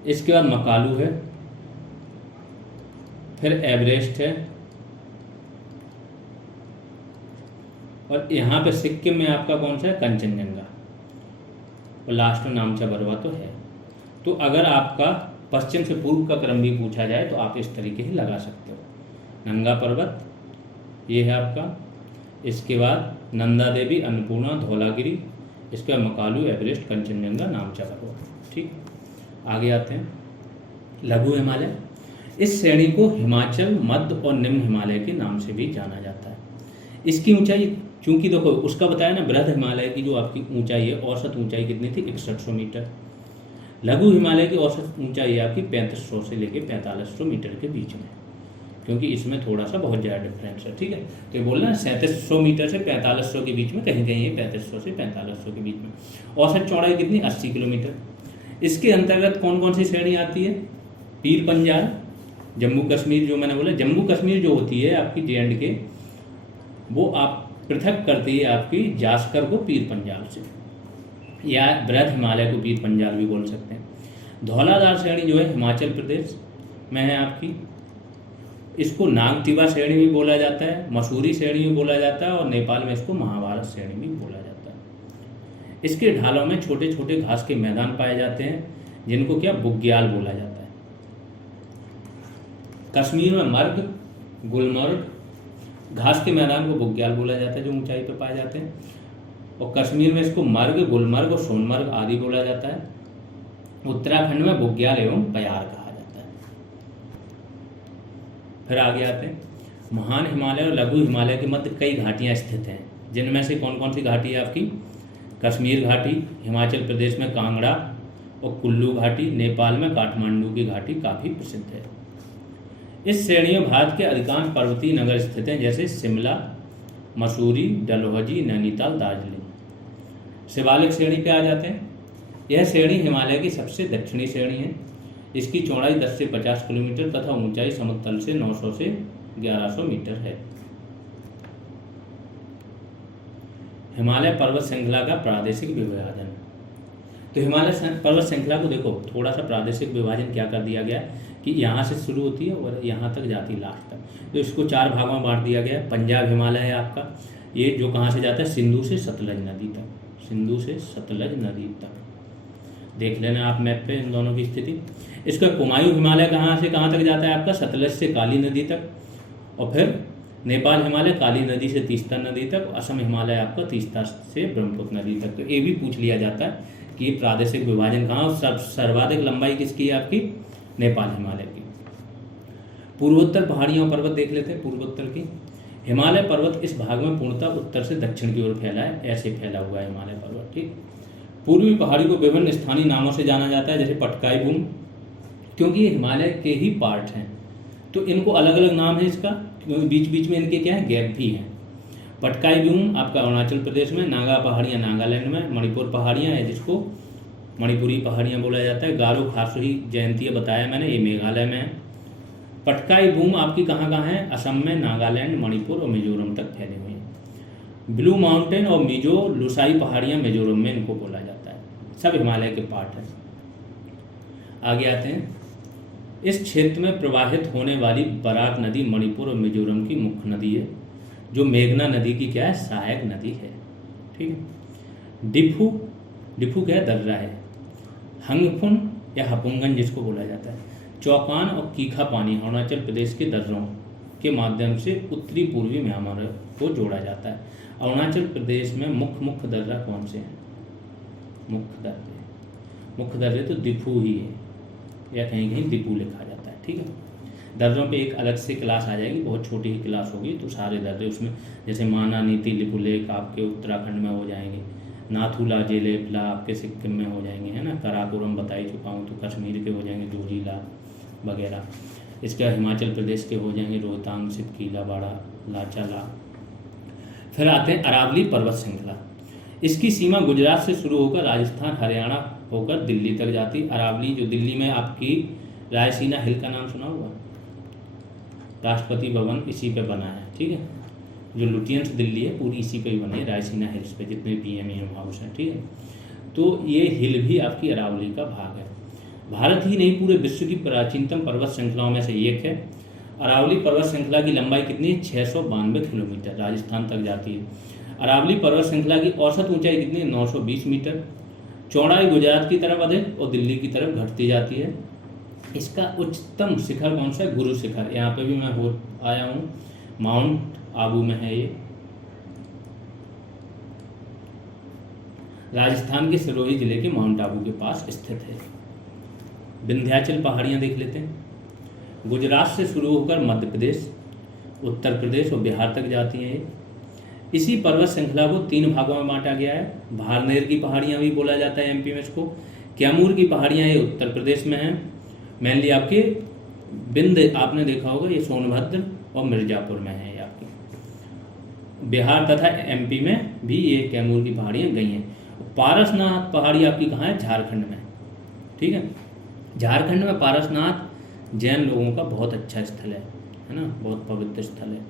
इसके बाद मकालू है, फिर एवरेस्ट है, और यहाँ पे सिक्किम में आपका कौन सा है? कंचनजंगा, और लास्ट में नामचा बरुआ तो है। तो अगर आपका पश्चिम से पूर्व का क्रम भी पूछा जाए तो आप इस तरीके से लगा सकते हो। नंगा पर्वत ये है आपका, इसके बाद नंदा देवी, अन्नपूर्णा, धौलागिरी, इसके बाद मकालू, एवरेस्ट, कंचनजंगा, नामचा बरुआ, ठीक। आगे आते हैं लघु हिमालय। इस श्रेणी को हिमाचल, मध्य और निम्न हिमालय के नाम से भी जाना जाता है। इसकी ऊंचाई चूंकि देखो उसका बताया ना, बृहद हिमालय की जो आपकी ऊंचाई है, औसत ऊंचाई कितनी थी? 6100 मीटर। लघु हिमालय की औसत ऊंचाई है आपकी 3500 से लेकर 4500 मीटर के बीच में, क्योंकि इसमें थोड़ा सा बहुत ज़्यादा डिफरेंस है, ठीक है। तो ये बोलना 3700 मीटर से 4500 के बीच में, कहीं कहीं ये 3500 से 4500 के बीच में। औसत चौड़ाई कितनी? 80 किलोमीटर। इसके अंतर्गत कौन कौन सी श्रेणी आती है? पीर पंजाल, जम्मू कश्मीर, जो मैंने बोला जम्मू कश्मीर जो होती है आपकी J&K, वो आप पृथक करती है आपकी जास्कर को पीर पंजाल से, या बृहद हिमालय को पीर पंजाल भी बोल सकते हैं। धौलाधार श्रेणी जो है हिमाचल प्रदेश में है आपकी, इसको नागटिवा श्रेणी भी बोला जाता है, मसूरी श्रेणी भी बोला जाता है, और नेपाल में इसको महाभारत श्रेणी भी बोला जाता है। इसके ढालों में छोटे छोटे घास के मैदान पाए जाते हैं, जिनको क्या बुग्याल बोला जाता है। कश्मीर में मर्ग, गुलमर्ग, घास के मैदान को बुग्याल बोला जाता है जो ऊंचाई पर पाए जाते हैं, और कश्मीर में इसको मर्ग, गुलमर्ग और सोनमर्ग आदि बोला जाता है। उत्तराखंड में बुग्याल एवं पयार कहा जाता है। फिर आगे आते हैं महान हिमालय और लघु हिमालय के मध्य कई घाटियां स्थित हैं, जिनमें से कौन कौन सी घाटी है आपकी? कश्मीर घाटी, हिमाचल प्रदेश में कांगड़ा और कुल्लू घाटी, नेपाल में काठमांडू की घाटी काफ़ी प्रसिद्ध है। इस श्रेणी में भारत के अधिकांश पर्वतीय नगर स्थित हैं, जैसे शिमला, मसूरी, डलहौजी, नैनीताल, दार्जिलिंग। शिवालिक श्रेणी पे आ जाते हैं। यह श्रेणी हिमालय की सबसे दक्षिणी श्रेणी है। इसकी चौड़ाई 10 से 50 किलोमीटर तथा ऊंचाई समुद्र तल से 900 से 1100 मीटर है। हिमालय पर्वत श्रृंखला का प्रादेशिक विभाजन। तो हिमालय पर्वत श्रृंखला को देखो, थोड़ा सा प्रादेशिक विभाजन क्या कर दिया गया कि यहाँ से शुरू होती है और यहाँ तक जाती है लास्ट तक। तो इसको 4 भागों में बांट दिया गया। पंजाब हिमालय है आपका, ये जो कहाँ से जाता है, सिंधु से सतलज नदी तक, सिंधु से सतलज नदी तक। देख लेना आप मैप पे इन दोनों की स्थिति। इसका कुमायूं हिमालय कहाँ से कहाँ तक जाता है आपका, सतलज से काली नदी तक। और फिर नेपाल हिमालय काली नदी से तीस्ता नदी तक। असम हिमालय आपका तीस्ता से ब्रह्मपुत्र नदी तक। तो ये भी पूछ लिया जाता है कि ये प्रादेशिक विभाजन कहाँ, और सर्वाधिक लंबाई किसकी है आपकी, नेपाल हिमालय की। पूर्वोत्तर पहाड़ियों पर्वत देख लेते हैं। पूर्वोत्तर की हिमालय पर्वत इस भाग में पूर्णतः उत्तर से दक्षिण की ओर फैला है, ऐसे फैला हुआ है हिमालय पर्वत। ठीक, पूर्वी पहाड़ी को विभिन्न स्थानीय नामों से जाना जाता है, जैसे पटकाई बूम, क्योंकि ये हिमालय के ही पार्ट हैं तो इनको अलग अलग नाम है इसका, क्योंकि बीच बीच में इनके क्या है, गैप भी हैं। पटकाई बूम आपका अरुणाचल प्रदेश में, नागा पहाड़ियाँ नागालैंड में, मणिपुर पहाड़ियाँ है जिसको मणिपुरी पहाड़ियाँ बोला जाता है, गारो खासुई जयंतीय बताया मैंने, ये मेघालय में है। पटकाई बूम आपकी कहाँ कहाँ है, असम में, नागालैंड, मणिपुर और मिजोरम तक फैले हुए हैं। ब्लू माउंटेन और मिजो लुसाई पहाड़ियाँ मिजोरम में इनको बोला जाता है, सब हिमालय के पार्ट हैं। आगे आते हैं। इस क्षेत्र में प्रवाहित होने वाली बराक नदी मणिपुर और मिजोरम की मुख्य नदी है, जो मेघना नदी की क्या है, सहायक नदी है। ठीक है। डिफू, डिफू क्या है, दर्रा है। हंगफुन या हपुंगन जिसको बोला जाता है, चौकान और कीखा पानी अरुणाचल प्रदेश के दर्रों के माध्यम से उत्तरी पूर्वी म्यांमार को जोड़ा जाता है। अरुणाचल प्रदेश में मुख्य दर्रा कौन से हैं, मुख्य दर्रे तो दिफू ही है, या कहीं कहीं दिपू लिखा जाता है। ठीक है। दर्रों पे एक अलग से क्लास आ जाएगी, बहुत छोटी ही क्लास होगी, तो सारे दर्रे उसमें, जैसे माना नीति लिपुलेख आपके उत्तराखंड में हो जाएंगे, नाथुला जेलेपला आपके सिक्किम में हो जाएंगे, है ना, कराकोरम बता ही चुका हूँ, तो कश्मीर के हो जाएंगे जोजिला वगैरह। इसके हिमाचल प्रदेश के हो जाएंगे रोहतांग, सिपकीला, बाड़ा, लाचाला। फिर आते हैं अरावली पर्वत श्रृंखला। इसकी सीमा गुजरात से शुरू होकर राजस्थान, हरियाणा होकर दिल्ली तक जाती। अरावली जो दिल्ली में आपकी रायसीना हिल का नाम सुना हुआ, राष्ट्रपति भवन इसी पे बना है। ठीक है। जो लुटियंस दिल्ली है पूरी इसी पे ही बनी है, रायसीना हिल्स पे, जितने पीएमएम हाउस हैं। ठीक है। तो ये हिल भी आपकी अरावली का भाग है। भारत ही नहीं पूरे विश्व की प्राचीनतम पर्वत श्रृंखलाओं में से एक है। अरावली पर्वत श्रृंखला की लंबाई कितनी है, 692 किलोमीटर, राजस्थान तक जाती है। अरावली पर्वत श्रृंखला की औसत ऊंचाई कितनी है, 920 मीटर। चौड़ाई गुजरात की तरफ अधिक और दिल्ली की तरफ घटती जाती है। इसका उच्चतम शिखर कौन सा है, गुरु शिखर। यहाँ पे भी मैं हो आया हूँ, माउंट आबू में है ये, राजस्थान के सिरोही जिले के माउंट आबू के पास स्थित है। विंध्याचल पहाड़ियाँ देख लेते हैं। गुजरात से शुरू होकर मध्य प्रदेश, उत्तर प्रदेश और बिहार तक जाती हैं ये। इसी पर्वत श्रृंखला को 3 भागों में बांटा गया है। भारनेर की पहाड़ियाँ भी बोला जाता है एमपी में इसको। कैमूर की पहाड़ियाँ ये उत्तर प्रदेश में हैं, मेनली आपके विंध्य आपने देखा होगा, ये सोनभद्र और मिर्जापुर में है ये आपकी। बिहार तथा एमपी में भी ये कैमूर की पहाड़ियाँ गई हैं। पारसनाथ पहाड़ी आपकी कहाँ है, झारखंड में। ठीक है। झारखंड में पारसनाथ जैन लोगों का बहुत अच्छा स्थल है ना, बहुत पवित्र स्थल है।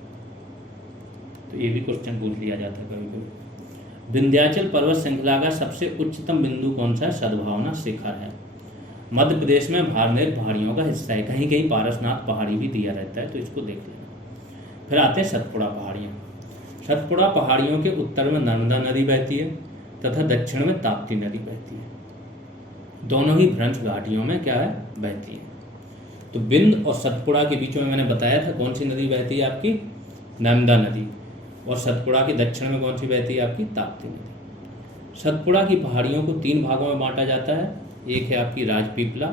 तो ये भी क्वेश्चन पूछ लिया जाता है कभी कभी। विंध्याचल पर्वत श्रृंखला का सबसे उच्चतम बिंदु कौन सा है, सद्भावना शिखर है। मध्य प्रदेश में भारनेर पहाड़ियों का हिस्सा है, कहीं कहीं पारसनाथ पहाड़ी भी दिया रहता है, तो इसको देख लेना। फिर आते हैं सतपुड़ा पहाड़ियाँ। सतपुड़ा पहाड़ियों के उत्तर में नर्मदा नदी बहती है तथा दक्षिण में ताप्ती नदी बहती है। दोनों ही भ्रंश घाटियों में क्या है, बहती है। तो बिंद और सतपुड़ा के बीच में मैंने बताया था कौन सी नदी बहती है आपकी, नर्मदा नदी। और सतपुड़ा के दक्षिण में कौन सी बहती है आपकी, ताप्ती नदी। सतपुड़ा की पहाड़ियों को 3 भागों में बांटा जाता है। एक है आपकी राजपीपला,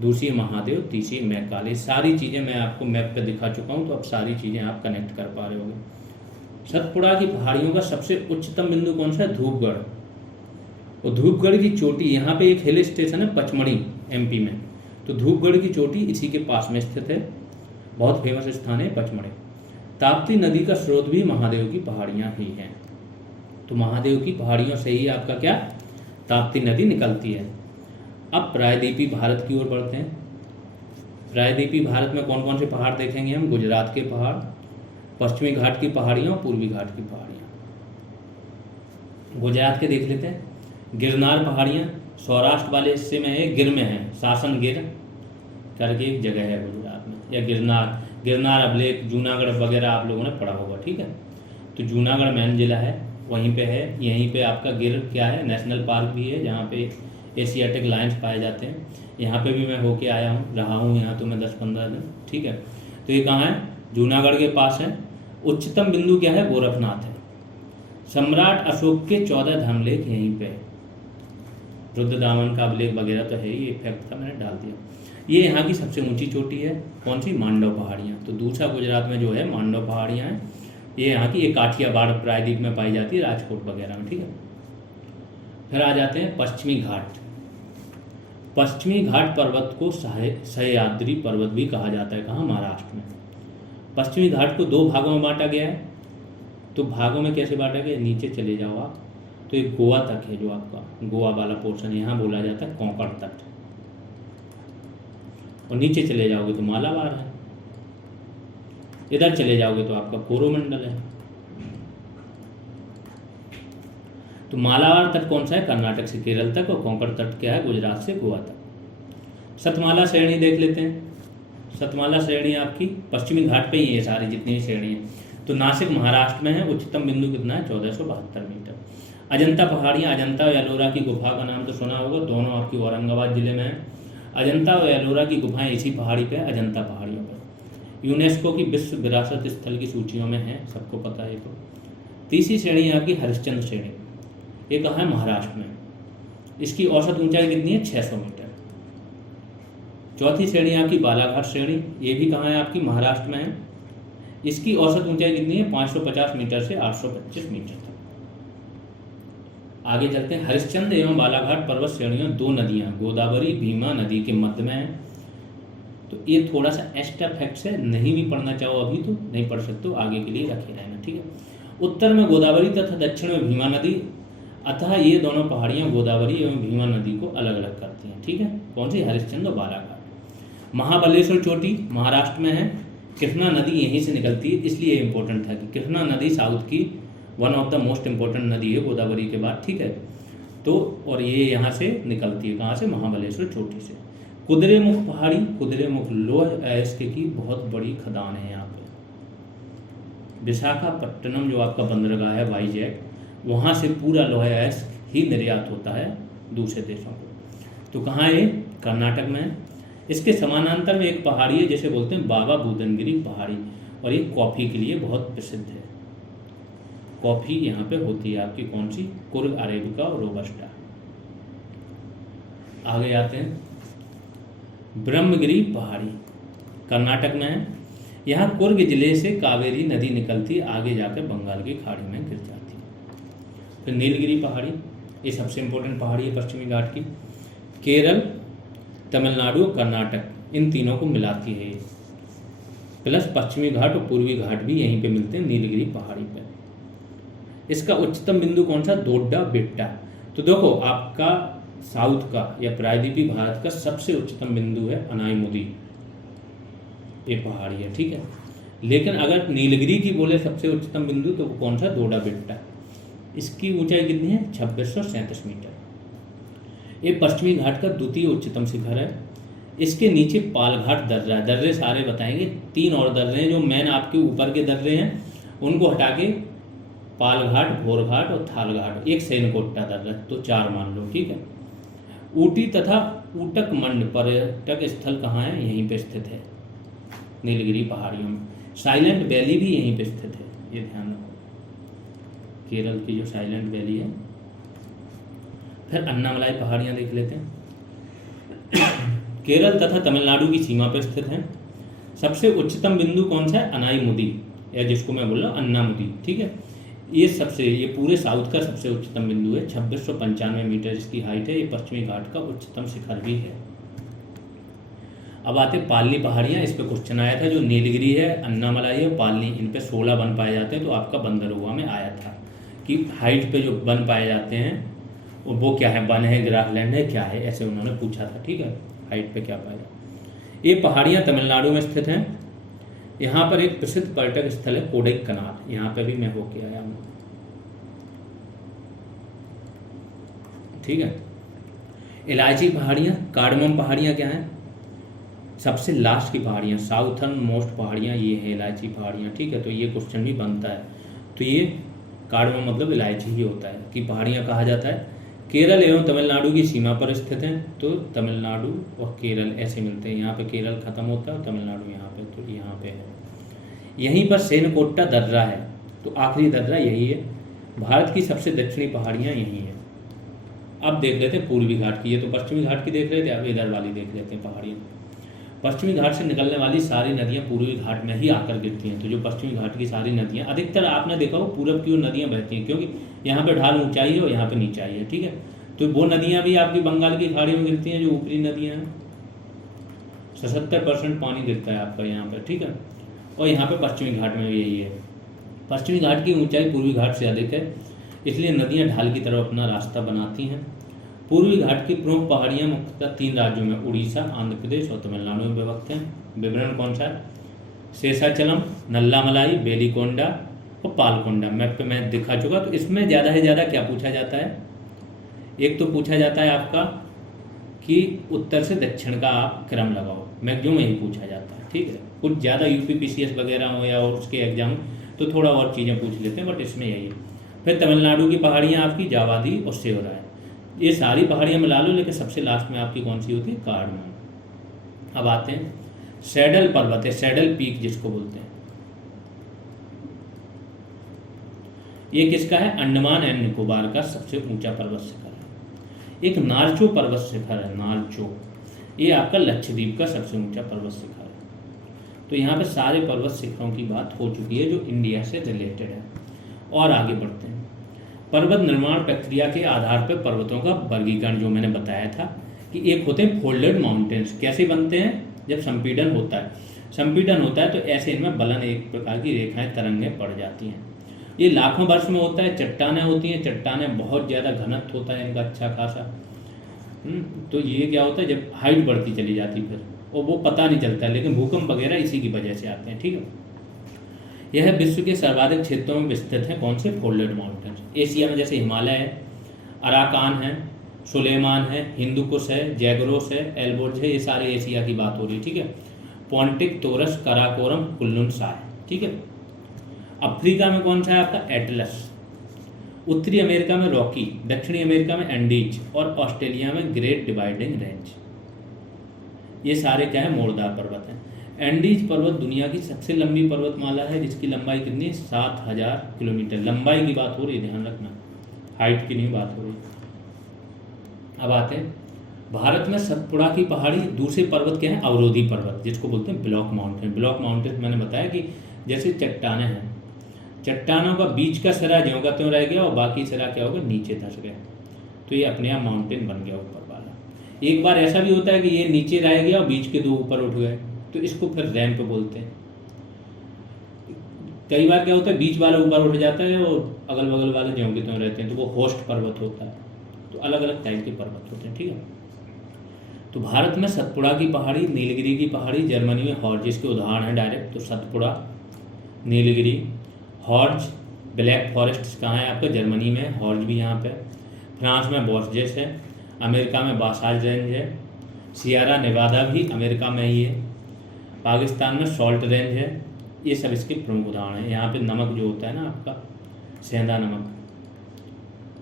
दूसरी महादेव, तीसरी मैकाले। सारी चीज़ें मैं आपको मैप पे दिखा चुका हूँ, तो अब सारी चीज़ें आप कनेक्ट कर पा रहे होंगे। सतपुड़ा की पहाड़ियों का सबसे उच्चतम बिंदु कौन सा है, धूपगढ़। और धूपगढ़ की चोटी, यहाँ पे एक हिल स्टेशन है पचमढ़ी एमपी में, तो धूपगढ़ की चोटी इसी के पास में स्थित है, बहुत फेमस स्थान है पचमढ़ी। ताप्ती नदी का स्रोत भी महादेव की पहाड़ियाँ ही हैं। तो महादेव की पहाड़ियों से ही आपका क्या, ताप्ती नदी निकलती है। अब प्रायद्वीपी भारत की ओर बढ़ते हैं। प्रायद्वीपीय भारत में कौन कौन से पहाड़ देखेंगे हम? गुजरात के पहाड़, पश्चिमी घाट की पहाड़ियाँ और पूर्वी घाट की पहाड़ियाँ। गुजरात के देख लेते हैं। गिरनार पहाड़ियाँ सौराष्ट्र वाले हिस्से में है, गिर में है, शासन गिर करके एक जगह है गुजरात में, या गिरनार अभिलेख जूनागढ़ वगैरह आप लोगों ने पढ़ा होगा, ठीक है। तो जूनागढ़ मेन जिला है, वहीं पे है। यहीं पे आपका गिर क्या है, नेशनल पार्क भी है, जहाँ पे एशियाटिक लायंस पाए जाते हैं। यहाँ पे भी मैं होके आया हूँ, रहा हूँ यहाँ तो मैं 10-15 दिन, ठीक है। तो ये कहाँ है? जूनागढ़ के पास है। उच्चतम बिंदु क्या है? गोरखनाथ है। सम्राट अशोक के 14 धर्मलेख यहीं पे है। रुद्रदामन का अभिलेख वगैरह तो है ही, एक फैक्ट था मैंने डाल दिया। ये यहाँ की सबसे ऊंची चोटी है, कौन सी? मांडव पहाड़ियाँ। तो दूसरा गुजरात में जो है मांडव पहाड़ियाँ हैं, ये यहाँ की एक काठियावाड़ प्रायद्वीप में पाई जाती है, राजकोट वगैरह में, ठीक है। फिर आ जाते हैं पश्चिमी घाट। पश्चिमी घाट पर्वत को सह्याद्री पर्वत भी कहा जाता है। कहाँ? महाराष्ट्र में। पश्चिमी घाट को 2 भागों में बांटा गया है। तो भागों में कैसे बांटा गया? नीचे चले जाओ आप तो एक गोवा तक है, जो आपका गोवा वाला पोर्शन, यहाँ बोला जाता है कोंकण तट, और नीचे चले जाओगे तो मालाबार है, इधर चले जाओगे तो आपका कोरोमंडल है। तो मालाबार तट कौन सा है? कर्नाटक से केरल तक, और कोंकण तट क्या है? गुजरात से गोवा तक। सतमाला श्रेणी देख लेते हैं। सतमाला श्रेणी आपकी पश्चिमी घाट पे ही है, सारी जितनी भी श्रेणी है। तो नासिक महाराष्ट्र में है। उच्चतम बिंदु कितना है? 1472 मीटर। अजंता पहाड़ियाँ, अजंता और एलोरा की गुफा का नाम तो सुना होगा, दोनों आपकी औरंगाबाद जिले में है। अजंता और एलोरा की गुफाएं इसी पहाड़ी पे, अजंता पहाड़ियों पर। यूनेस्को की विश्व विरासत स्थल की सूचियों में है, सबको पता है। तो तीसरी श्रेणी है आपकी हरिश्चंद्र श्रेणी। ये कहाँ है? महाराष्ट्र में। इसकी औसत ऊंचाई कितनी है? 600 मीटर। चौथी श्रेणी आपकी बालाघाट श्रेणी, ये भी कहाँ है? आपकी महाराष्ट्र में है। इसकी औसत ऊंचाई कितनी है? 550 मीटर से 825 मीटर तक। आगे चलते हैं। हरिश्चंद्र एवं बालाघाट पर्वत श्रेणियों 2 नदियां गोदावरी भीमा नदी के मध्य में है। तो ये थोड़ा सा एक्स्ट्रा फैक्ट्स है, नहीं भी पढ़ना चाहो अभी तो नहीं पढ़ सकते हो, आगे के लिए रखे रहना, ठीक है। उत्तर में गोदावरी तथा दक्षिण में भीमा नदी, अतः ये दोनों पहाड़ियाँ गोदावरी एवं भीमा नदी को अलग अलग करती हैं, ठीक है। कौन सी? हरिश्चंद्र और बालाघाट। महाबलेश्वर चोटी महाराष्ट्र में है। कृष्णा नदी यहीं से निकलती है, इसलिए इंपॉर्टेंट था कि कृष्णा नदी साउथ की one of the most important नदी है गोदावरी के बाद, ठीक है। तो और ये यहाँ से निकलती है, कहाँ से? महाबलेश्वर चोटी से। कुद्रेमुख पहाड़ी, कुद्रेमुख लोह अयस्क की बहुत बड़ी खदान है यहाँ पे। विशाखापट्टनम जो आपका बंदरगाह है वाईजैक, वहाँ से पूरा लोह अयस्क ही निर्यात होता है दूसरे देशों को। तो कहाँ है? कर्नाटक में है। इसके समानांतर में एक पहाड़ी है जिसे बोलते हैं बाबा बुदनगिरी पहाड़ी, और ये कॉफ़ी के लिए बहुत प्रसिद्ध है। कॉफ़ी यहाँ पे होती है आपकी कौन सी? कुर्ग अरेबिका और रोबस्टा। आगे आते हैं। ब्रह्मगिरी पहाड़ी कर्नाटक में है। यहाँ कुर्ग जिले से कावेरी नदी निकलती, आगे जाकर बंगाल की खाड़ी में गिर जाती है। फिर नीलगिरी पहाड़ी, ये सबसे इम्पोर्टेंट पहाड़ी है पश्चिमी घाट की। केरल, तमिलनाडु, कर्नाटक, इन तीनों को मिलाती है ये। प्लस पश्चिमी घाट और पूर्वी घाट भी यहीं पे मिलते हैं नीलगिरी पहाड़ी पे। इसका उच्चतम बिंदु कौन सा? दोड्डा बेट्टा। तो देखो आपका साउथ का या प्रायद्वीपीय भारत का सबसे उच्चतम बिंदु है अनाईमुदी, ये पहाड़ी है, ठीक है। लेकिन अगर नीलगिरी की बोले सबसे उच्चतम बिंदु तो कौन सा? दोड्डा बेट्टा। इसकी ऊंचाई कितनी है? 2637 मीटर। ये पश्चिमी घाट का द्वितीय उच्चतम शिखर है। इसके नीचे पालघाट दर्रा है। दर्रे सारे बताएंगे, 3 और दर्रे हैं जो मेन आपके ऊपर के दर्रे हैं, उनको हटा के पालघाट, भोरघाट और थालघाट, एक सैनकोट्टा दर्रा, तो 4 मान लो, ठीक है। ऊटी तथा ऊटक मंड पर्यटक स्थल कहाँ है? यहीं पे स्थित है नीलगिरी पहाड़ियों में। साइलेंट वैली भी यहीं पे स्थित है, ये ध्यान रखो, केरल की जो साइलेंट वैली है। फिर अन्नामलाई पहाड़ियाँ देख लेते हैं। केरल तथा तमिलनाडु की सीमा पर स्थित है। सबसे उच्चतम बिंदु कौन सा है? अनाईमुदी, या जिसको मैं बोल रहा हूँ अन्नामुदी, ठीक है। ये पूरे साउथ का सबसे उच्चतम बिंदु है। 2695 मीटर इसकी हाइट है। ये पश्चिमी घाट का उच्चतम शिखर भी है। अब आते पालनी पहाड़ियाँ, इस पे क्वेश्चन आया था। जो नीलगिरी है, अन्नामलाई है, पालनी, इन पे 16 वन पाए जाते हैं। तो आपका बंदरगाह में आया था कि हाइट पे जो वन पाए जाते हैं वो क्या है? वन है, ग्रासलैंड है, क्या है? ऐसे उन्होंने पूछा था, ठीक है। हाइट पे क्या पाया? ये पहाड़ियाँ तमिलनाडु में स्थित हैं। यहाँ पर एक प्रसिद्ध पर्यटक स्थल है कोडाईकनाल, यहाँ पे भी मैं होके आया हूँ। ठीक है। इलायची पहाड़ियाँ, कार्डमम पहाड़ियाँ क्या हैं? सबसे लास्ट की पहाड़ियाँ, साउथर्न मोस्ट पहाड़ियाँ ये है इलायची पहाड़ियाँ। ठीक है, तो ये क्वेश्चन भी बनता है। तो ये कार्डमम मतलब इलायची ही होता है कि पहाड़ियाँ कहा जाता है। केरल एवं तमिलनाडु की सीमा पर स्थित हैं, तो तमिलनाडु और केरल ऐसे मिलते हैं। यहाँ पे केरल खत्म होता है और तमिलनाडु यहाँ पे, तो यहाँ पे है। यहीं पर सेनकोट्टा दर्रा है, तो आखिरी दर्रा यही है। भारत की सबसे दक्षिणी पहाड़ियाँ यही हैं। अब देख लेते हैं पूर्वी घाट की। ये तो पश्चिमी घाट की देख रहे थे, अब इधर वाली देख लेते हैं पहाड़ियाँ। पश्चिमी घाट से निकलने वाली सारी नदियाँ पूर्वी घाट में ही आकर गिरती हैं। तो जो पश्चिमी घाट की सारी नदियाँ, अधिकतर आपने देखा हो पूरब की ओर नदियाँ बहती हैं, क्योंकि यहाँ पे ढाल ऊंचाई है और यहाँ पे नीचाई है। ठीक है, तो वो नदियाँ भी आपकी बंगाल की खाड़ी में गिरती हैं, जो ऊपरी नदियाँ हैं। 77% पानी गिरता है आपका यहाँ पर। ठीक है, और यहाँ पे पश्चिमी घाट में भी यही है। पश्चिमी घाट की ऊंचाई पूर्वी घाट से अधिक है, इसलिए नदियाँ ढाल की तरफ अपना रास्ता बनाती हैं। पूर्वी घाट की प्रमुख पहाड़ियाँ मुख्यतः 3 राज्यों में, उड़ीसा, आंध्र प्रदेश और तमिलनाडु में विभक्त हैं। विवरण कौन सा है? शेषाचलम, नल्लामलाई, बेलीकोंडा और पालकोंडा। मैप पे मैं दिखा चुका। तो इसमें ज़्यादा से ज़्यादा क्या पूछा जाता है? एक तो पूछा जाता है आपका कि उत्तर से दक्षिण का आप क्रम लगाओ, मैक्सिमम यही पूछा जाता है। ठीक है, कुछ ज़्यादा UPPCS वगैरह हो या और उसके एग्जाम तो थोड़ा और चीज़ें पूछ लेते हैं, बट इसमें यही है। फिर तमिलनाडु की पहाड़ियाँ आपकी जावादी और सेवरा है। ये सारी पहाड़ियाँ मिला लो, लेकिन सबसे लास्ट में आपकी कौन सी होती है? कार्डमम। अब आते हैं सैडल पर्वत है, सैडल पीक जिसको बोलते हैं। ये किसका है? अंडमान एंड निकोबार का सबसे ऊंचा पर्वत शिखर है। एक नारचो पर्वत शिखर है, नारचो, ये आपका लक्षद्वीप का सबसे ऊंचा पर्वत शिखर है। तो यहाँ पे सारे पर्वत शिखरों की बात हो चुकी है जो इंडिया से रिलेटेड है। और आगे बढ़ते हैं। पर्वत निर्माण प्रक्रिया के आधार पर पर्वतों का वर्गीकरण जो मैंने बताया था कि एक होते हैं फोल्डेड माउंटेन्स। कैसे बनते हैं? जब संपीड़न होता है, संपीड़न होता है तो ऐसे इनमें बलन एक प्रकार की रेखाएं, तरंगें पड़ जाती हैं। ये लाखों वर्ष में होता है। चट्टानें होती हैं, चट्टानें बहुत ज़्यादा घनत्व होता है इनका अच्छा खासा। तो ये क्या होता है, जब हाइट बढ़ती चली जाती फिर, और वो पता नहीं चलता है, लेकिन भूकंप वगैरह इसी की वजह से आते हैं। ठीक है, यह विश्व के सर्वाधिक क्षेत्रों में विस्तृत है। कौन से? Folded mountains. एशिया में जैसे हिमालय है, अराकान है, सुलेमान है, हिंदुकुश है, जैगरोस है, एल्बोर्ज है, ये सारे एशिया की बात हो रही है। ठीक है, पॉन्टिक, तोरस, कराकोरम, कुल्लुन शाह। ठीक है, अफ्रीका में कौन सा है आपका? एटलस। उत्तरी अमेरिका में रॉकी, दक्षिणी अमेरिका में एंडीज और ऑस्ट्रेलिया में ग्रेट डिवाइडिंग रेंज। ये सारे क्या है? मोड़दार पर्वत हैं। एंडीज पर्वत दुनिया की सबसे लंबी पर्वतमाला है, जिसकी लंबाई कितनी है? 7000 किलोमीटर। लंबाई की बात हो रही है, ध्यान रखना, हाइट की नहीं बात हो रही। अब आते हैं भारत में सतपुड़ा की पहाड़ी। दूसरे पर्वत क्या है? अवरोधी पर्वत, जिसको बोलते हैं ब्लॉक माउंटेन। ब्लॉक माउंटेन मैंने बताया कि जैसे चट्टानें हैं, चट्टानों का बीच का सिरा ज्यों का त्यों रह गया और बाकी सिरा क्या होगा? नीचे धंस गया, तो ये अपने आप माउंटेन बन गया ऊपर वाला। एक बार ऐसा भी होता है कि ये नीचे रह गया और बीच के 2 ऊपर उठ गए, तो इसको फिर रैंप बोलते हैं। कई बार क्या होता है, बीच वाला ऊपर उठ जाता है और अगल बगल वाले ज्यों के त्यों रहते हैं, तो वो होस्ट पर्वत होता है। तो अलग अलग टाइप के पर्वत होते हैं। ठीक है, तो भारत में सतपुड़ा की पहाड़ी, नीलगिरी की पहाड़ी, जर्मनी में हॉर्ज, इसके उदाहरण है डायरेक्ट। तो Satpura, Nilgiri, Horde, black forest कहाँ है आपका? जर्मनी में। हॉर्ज भी यहाँ पे। फ्रांस में बॉर्जेस है, अमेरिका में बासाज रेंज है, सियरा नेवादा भी अमेरिका में ही है, पाकिस्तान में सॉल्ट रेंज है। ये सब इसके प्रमुख उदाहरण हैं। यहाँ पे नमक जो होता है ना आपका, सेंधा नमक,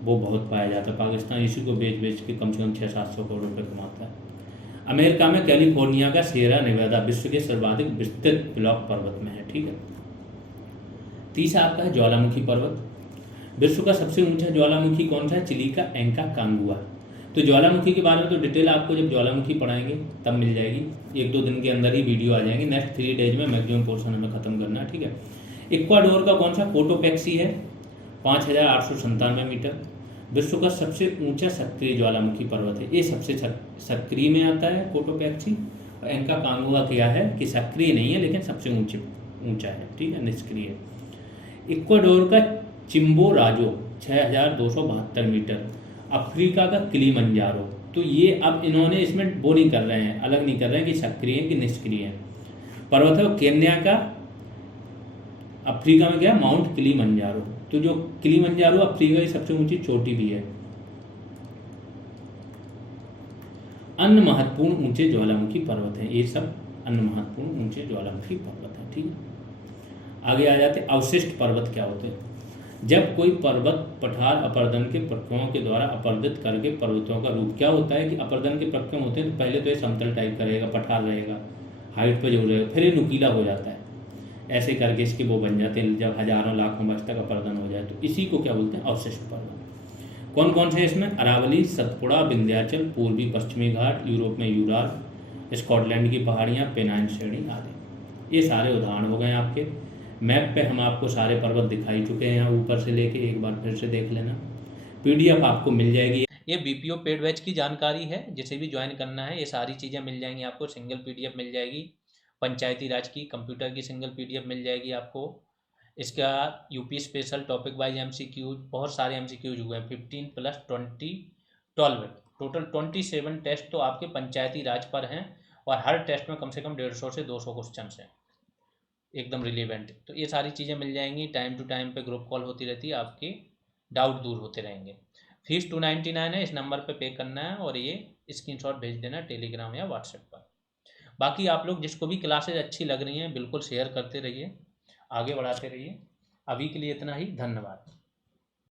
वो बहुत पाया जाता है। पाकिस्तान इसी को बेच बेच के कम से कम 600-700 करोड़ रुपये कमाता है। अमेरिका में कैलिफोर्निया का सियरा नेवादा विश्व के सर्वाधिक विस्तृत ब्लॉक पर्वत में है। ठीक है, तीसरा आपका है ज्वालामुखी पर्वत। विश्व का सबसे ऊंचा ज्वालामुखी कौन सा है? चिली का एंका कांगुआ। तो ज्वालामुखी के बारे में तो डिटेल आपको जब ज्वालामुखी पढ़ाएंगे तब मिल जाएगी। 1-2 दिन के अंदर ही वीडियो आ जाएंगे। नेक्स्ट 3 डेज में मैक्सिमम पोर्शन हमें खत्म करना है। ठीक है, इक्वाडोर का कौन सा? कोटोपैक्सी है, 5897 मीटर। विश्व का सबसे ऊंचा सक्रिय ज्वालामुखी पर्वत है। ये सबसे सक्रिय में आता है कोटोपैक्सी। और एंका कांगुआ क्या है कि सक्रिय नहीं है लेकिन सबसे ऊंचा है। ठीक है, निष्क्रिय। इक्वाडोर का चिम्बोराजो 6272 मीटर। अफ्रीका का किलिमंजारो तो ये अब इन्होंने इसमें वो नहीं कर रहे हैं, अलग नहीं कर रहे हैं कि सक्रिय हैं कि निष्क्रिय हैं। पर्वत है वो केन्या का, अफ्रीका में क्या है, माउंट किलीमंजारो। तो जो किलीमंजारो अफ्रीका की सबसे ऊंची चोटी भी है। अन्य महत्वपूर्ण ऊंचे ज्वालामुखी पर्वत हैं, ये सब अन्य महत्वपूर्ण ऊंचे ज्वालामुखी पर्वत हैं। ठीक है, आगे आ जाते अवशिष्ट पर्वत क्या होते हैं। जब कोई पर्वत पठार अपर्दन के प्रक्रमों के द्वारा अपर्दित करके पर्वतों का रूप, क्या होता है कि अपर्दन के प्रक्रम होते हैं तो पहले तो ये समतल टाइप का रहेगा, पठार रहेगा, हाइट पर जो रहेगा, फिर ये नुकीला हो जाता है, ऐसे करके इसके वो बन जाते हैं जब हजारों लाखों वर्ष तक अपर्दन हो जाए, तो इसी को क्या बोलते हैं, अवशिष्ट पर्वत। कौन कौन से हैं इसमें, अरावली, सतपुड़ा, विंध्याचल, पूर्वी पश्चिमी घाट, यूरोप में यूराल, स्कॉटलैंड की पहाड़ियाँ, पेनाइन श्रेणी आदि। ये सारे उदाहरण हो गए आपके। मैप पे हम आपको सारे पर्वत दिखाई चुके हैं, यहाँ ऊपर से लेके, एक बार फिर से देख लेना। पीडीएफ आपको मिल जाएगी। ये बीपीओ पेड बैच की जानकारी है, जिसे भी ज्वाइन करना है ये सारी चीज़ें मिल जाएंगी आपको। सिंगल पीडीएफ मिल जाएगी, पंचायती राज की कंप्यूटर की सिंगल पीडीएफ मिल जाएगी आपको। इसका UP special topic wise MCQs, बहुत सारे एमसीक्यूज हुए हैं, 15 + 20 12, टोटल 27 टेस्ट तो आपके पंचायती राज पर हैं, और हर टेस्ट में कम से कम 150 से 200 क्वेश्चन हैं, एकदम रिलेवेंट। तो ये सारी चीज़ें मिल जाएंगी। टाइम टू टाइम पे ग्रुप कॉल होती रहती है, आपके डाउट दूर होते रहेंगे। फीस 299 है, इस नंबर पे करना है, और ये स्क्रीनशॉट भेज देना टेलीग्राम या व्हाट्सएप पर। बाकी आप लोग जिसको भी क्लासेज अच्छी लग रही हैं बिल्कुल शेयर करते रहिए, आगे बढ़ाते रहिए। अभी के लिए इतना ही, धन्यवाद।